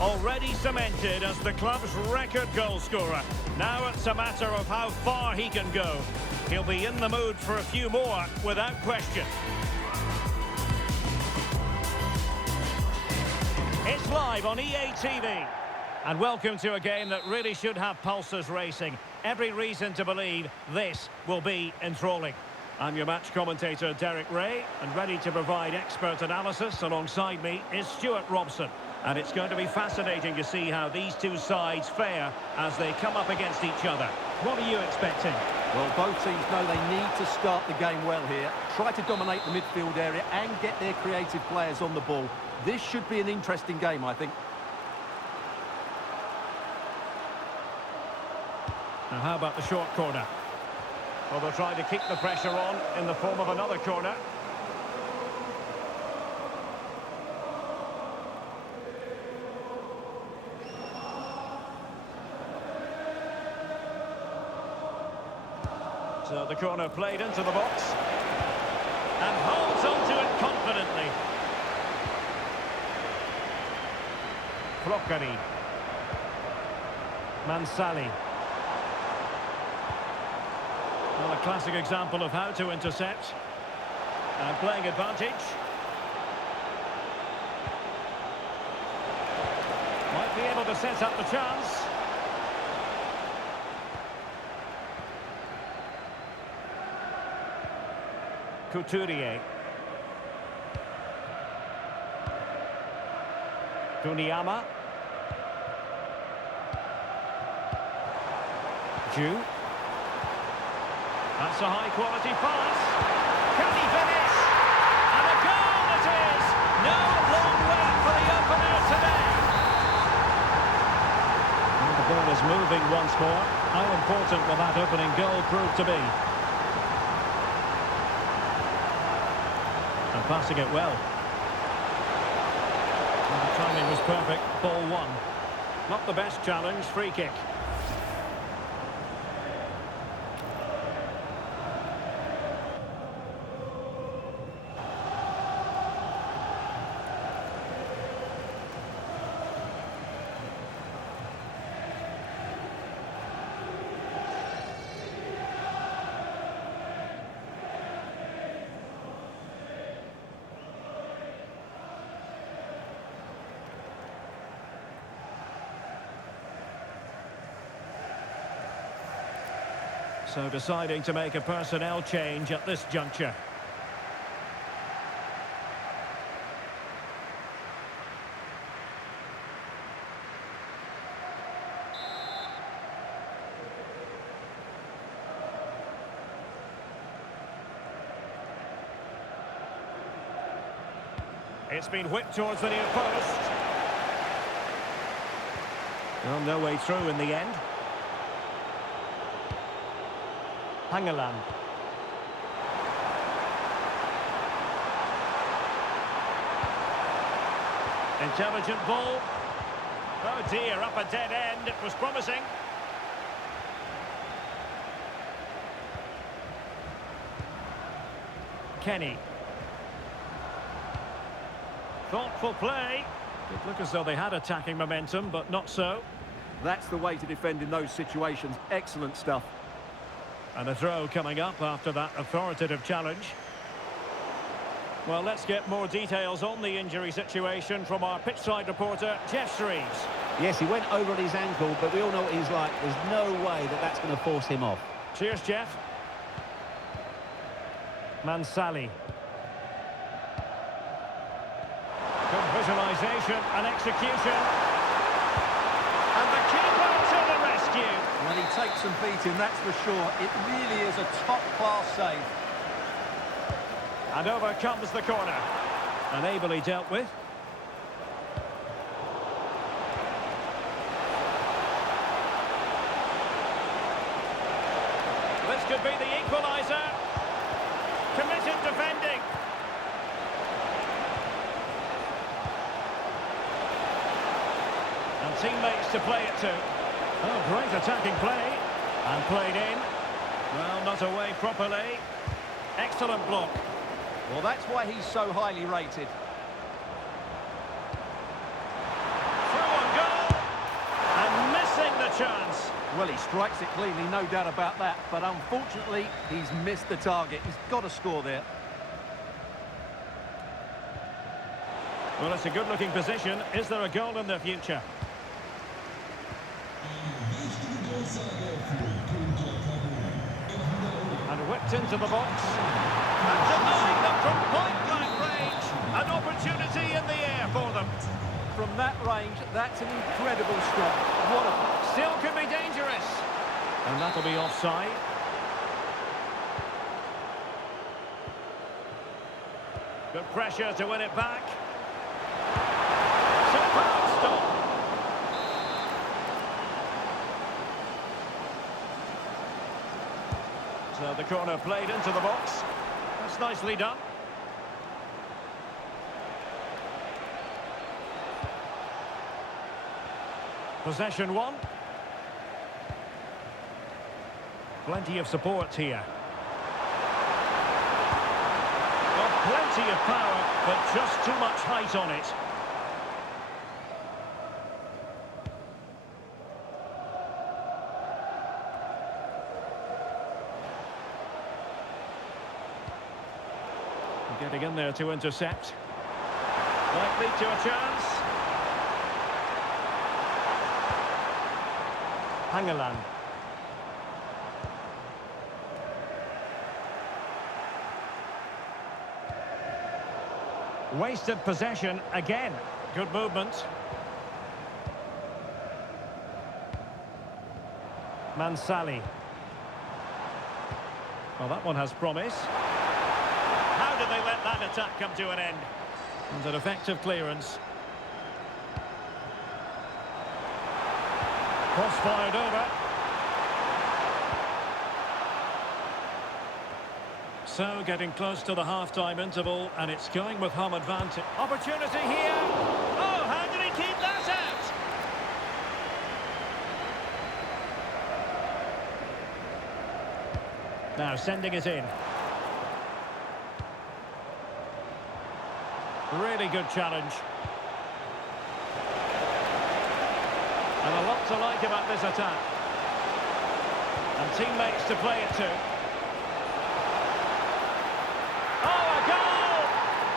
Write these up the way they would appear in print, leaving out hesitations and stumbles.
already cemented as the club's record goal scorer. Now it's a matter of how far he can go. He'll be in the mood for a few more, without question. It's live on EA TV. And welcome to a game that really should have pulses racing. Every reason to believe this will be enthralling. I'm your match commentator, Derek Ray, and ready to provide expert analysis alongside me is Stuart Robson. And it's going to be fascinating to see how these two sides fare as they come up against each other. What are you expecting? Well, both teams know they need to start the game well here. Try to dominate the midfield area and get their creative players on the ball. This should be an interesting game, I think. Now, how about the short corner? Well, they'll try to keep the pressure on in the form of another corner. So the corner played into the box. And holds onto it confidently. Flocari. Mansali. Well, a classic example of how to intercept. And playing advantage. Might be able to set up the chance. Couturier. Kuniyama. Ju. That's a high-quality pass. Can he finish? And a goal it is! No long wait for the opener today. And the ball is moving once more. How important will that opening goal prove to be? And passing it well. And the timing was perfect. Ball one. Not the best challenge. Free kick. So deciding to make a personnel change at this juncture. It's been whipped towards the near post. Well, no way through in the end. Hangeland. Intelligent ball. Oh dear, up a dead end. It was promising. Kenny. Thoughtful play. It looked as though they had attacking momentum, but not so. That's the way to defend in those situations. Excellent stuff. And a throw coming up after that authoritative challenge. Well, let's get more details on the injury situation from our pitchside reporter, Jeff Shreves. Yes, he went over on his ankle, but we all know what he's like. There's no way that that's going to force him off. Cheers, Jeff. Mansali. Good visualisation and execution. And the keeper to the rescue. When he takes some beating, that's for sure. It really is a top-class save. And over comes the corner. And ably dealt with. This could be the equaliser. Committed defending. And teammates to play it to. Oh, great attacking play. And played in. Well, not away properly. Excellent block. Well, that's why he's so highly rated. Through on Well, he strikes it cleanly, no doubt about that. But unfortunately, he's missed the target. He's got to score there. Well, it's a good-looking position. Is there a goal in the future? And whipped into the box. And denying them from point-blank range. An opportunity in the air for them. From that range, that's an incredible strike. What a... Still could be dangerous. And that'll be offside. Good pressure to win it back. Superb stop. So the corner played into the box. That's nicely done. Possession one. Plenty of support here. Got plenty of power, but just too much height on it. Getting in there to intercept. Might lead to a chance. Hangeland. Wasted possession again. Good movement. Mansali. Well, that one has promise. How did they let that attack come to an end? And an effective clearance. Cross fired over. So getting close to the half-time interval, and it's going with home advantage. Opportunity here. Oh, how did he keep that out? Now sending it in. Really good challenge. And a lot to like about this attack. And teammates to play it to. Oh, a goal!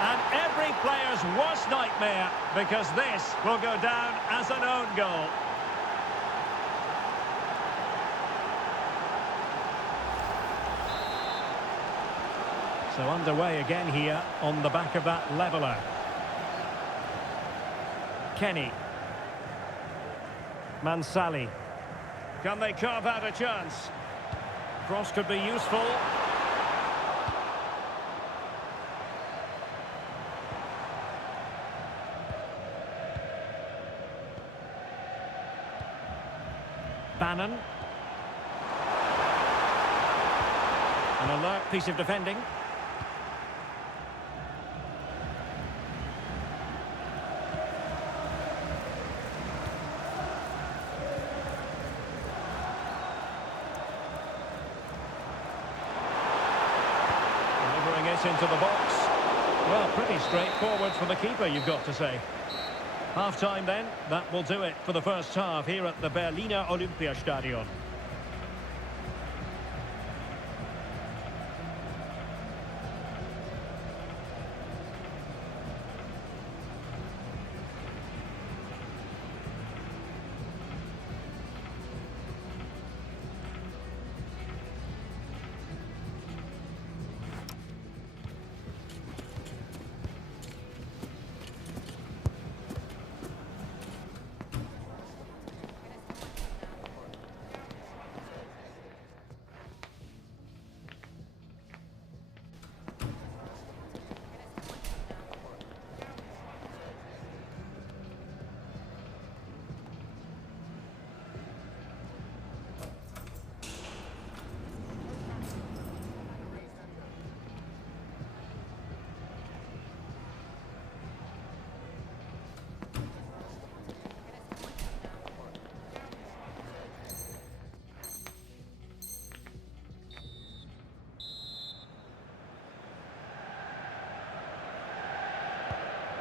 And every player's worst nightmare, because this will go down as an own goal. So underway again here on the back of that leveller. Kenny. Mansali. Can they carve out a chance? Cross could be useful. Bannon. An alert piece of defending. Into the box. Well, pretty straightforward for the keeper, you've got to say. Half-time then, that will do it for the first half here at the Berliner Olympiastadion.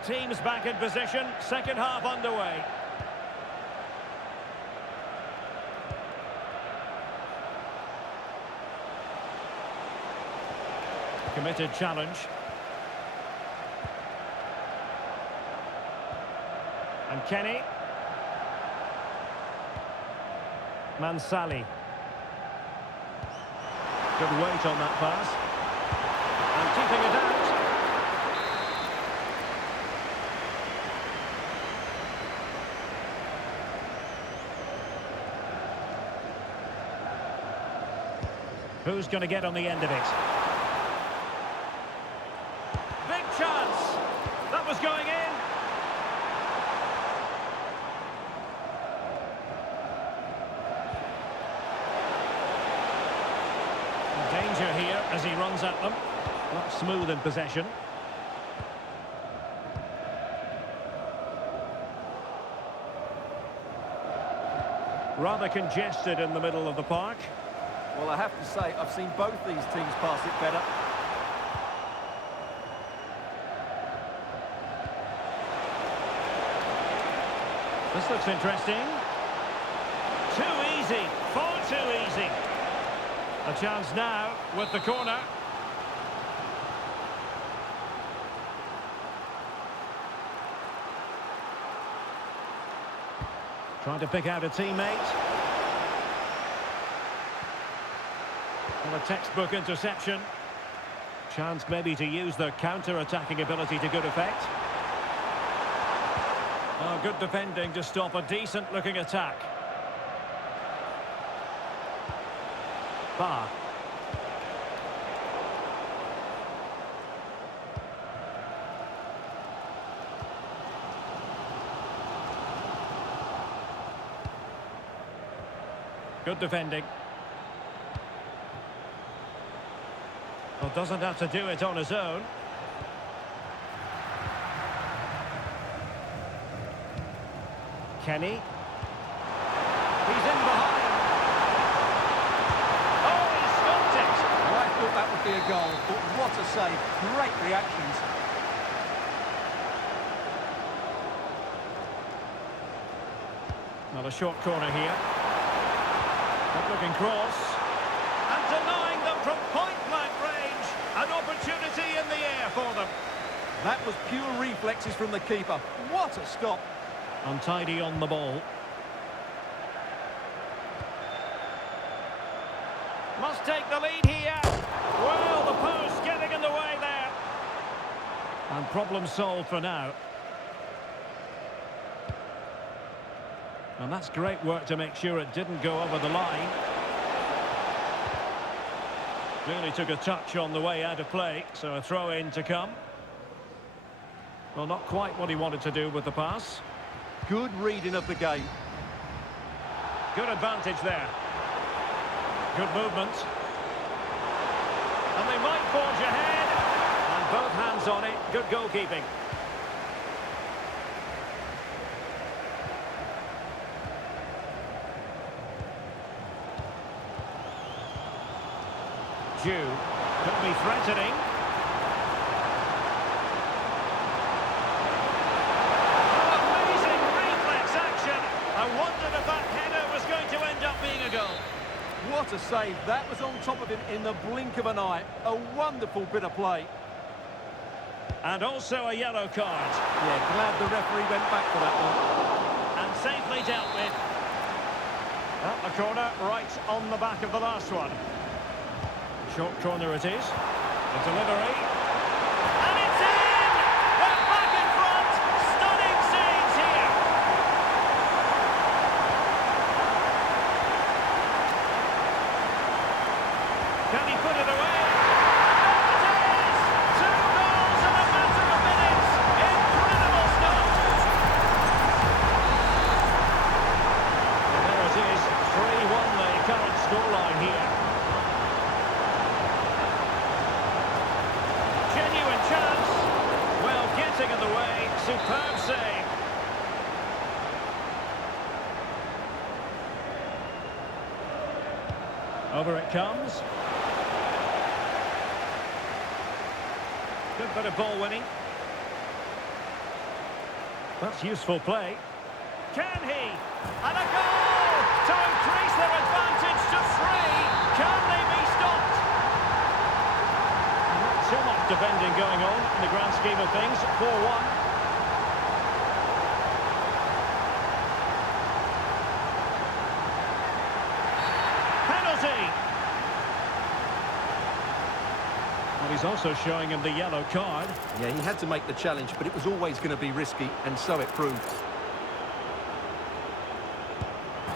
Teams back in position, second half underway. Committed challenge. And Kenny. Mansali. Good weight on that pass. And keeping it out. Who's going to get on the end of it? Big chance! That was going in! Danger here as he runs at them. Not smooth in possession. Rather congested in the middle of the park. Well, I have to say, I've seen both these teams pass it better. This looks interesting. Too easy, far too easy. A chance now with the corner. Trying to pick out a teammate. Well, a textbook interception. Chance maybe to use their counter-attacking ability to good effect. Oh, good defending to stop a decent-looking attack. Bar. Good defending. Well, doesn't have to do it on his own. Kenny. He's in behind. Oh, he stopped it. Well, I thought that would be a goal, but what a save. Great reactions. Not a short corner here. Good-looking cross. And denying them from point-blank range. An opportunity in the air for them. That was pure reflexes from the keeper. What a stop. Untidy on the ball. Must take the lead here. Well, the post getting in the way there. And problem solved for now. And that's great work to make sure it didn't go over the line. Really took a touch on the way out of play, so a throw-in to come. Well, not quite what he wanted to do with the pass. Good reading of the game. Good advantage there. Good movement. And they might forge ahead. And both hands on it. Good goalkeeping. Jew could be threatening. I wondered if that header was going to end up being a goal. What a save. That was on top of him in the blink of an eye. A wonderful bit of play. And also a yellow card. Yeah, glad the referee went back for that one. And safely dealt with. Well, a corner right on the back of the last one. Short corner it is. The delivery. And it's in! They're back in front! Stunning scenes here! Can he put it away? There it is! 2 goals in a matter of minutes! Incredible stuff! And there it is, 3-1 the current scoreline here. Genuine chance. Well, getting in the way. Superb save. Over it comes. Good bit of ball winning. That's useful play. Can he? And a goal to increase their advantage to 3. Can they be stopped? And that's defending going on in the grand scheme of things. 4-1. Penalty. Well, he's also showing him the yellow card. Yeah, he had to make the challenge, but it was always going to be risky, and so it proved.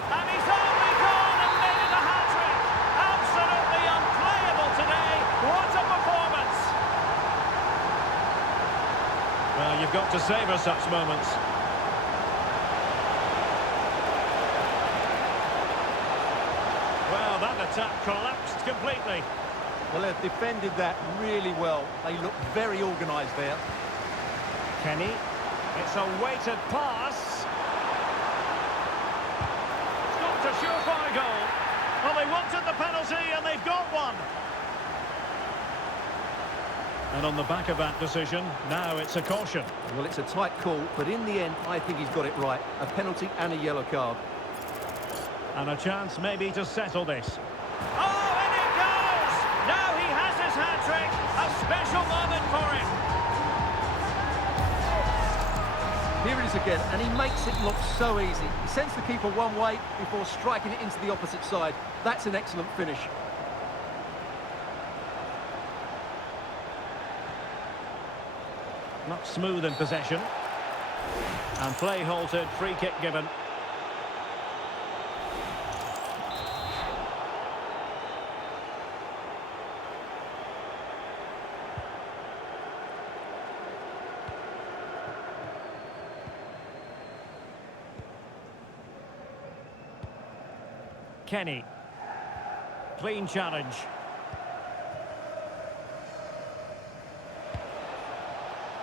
And he's only gone and made it a hat-trick. Absolutely unplayable today. What a performance. Well, you've got to savour such moments. Well, that attack collapsed completely. Well, they've defended that really well. They look very organised there. Kenny. It's a weighted pass. It's not a surefire goal. Well, they wanted the penalty and they've got one. And on the back of that decision, now it's a caution. Well, it's a tight call, but in the end, I think he's got it right. A penalty and a yellow card. And a chance maybe to settle this. Oh, and it goes! Now he has his hat-trick. A special moment for him. Here it is again, and he makes it look so easy. He sends the keeper one way before striking it into the opposite side. That's an excellent finish. Not smooth in possession. And play halted, free kick given. Kenny. Clean challenge.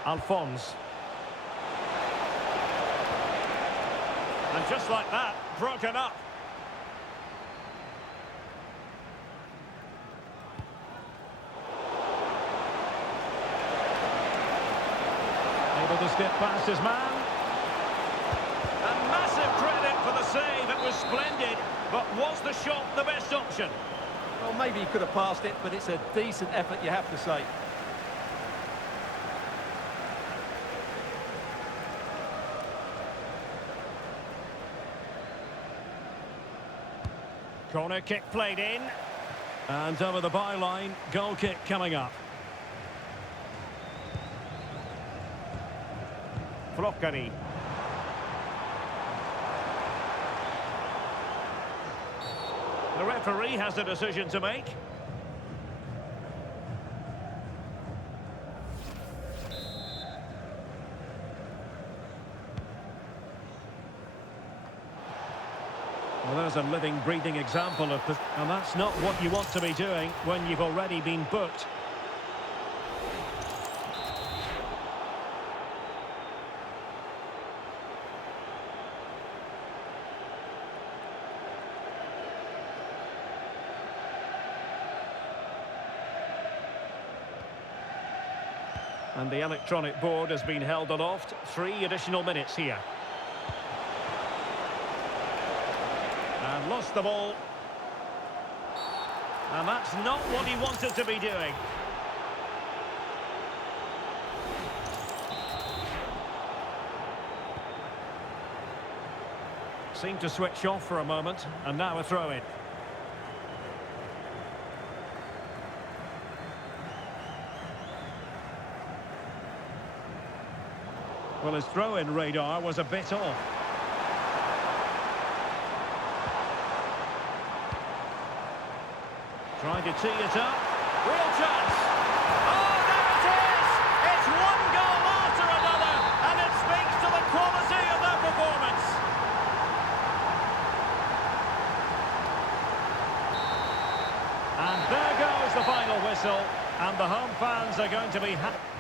Alphonse. And just like that, broken up. Able to skip past his man. And massive credit for the save. It was splendid. But was the shot the best option? Well, maybe he could have passed it, but it's a decent effort, you have to say. Corner kick played in. And over the byline, goal kick coming up. Floccari. The referee has a decision to make. Well, there's a living, breathing example of... And that's not what you want to be doing when you've already been booked. And the electronic board has been held aloft. 3 additional minutes here. And lost the ball. And that's not what he wanted to be doing. Seemed to switch off for a moment, and now a throw-in. Well, his throw-in radar was a bit off. Trying to tee it up. Real chance. Oh, there it is! It's one goal after another, and it speaks to the quality of their performance. And there goes the final whistle, and the home fans are going to be happy.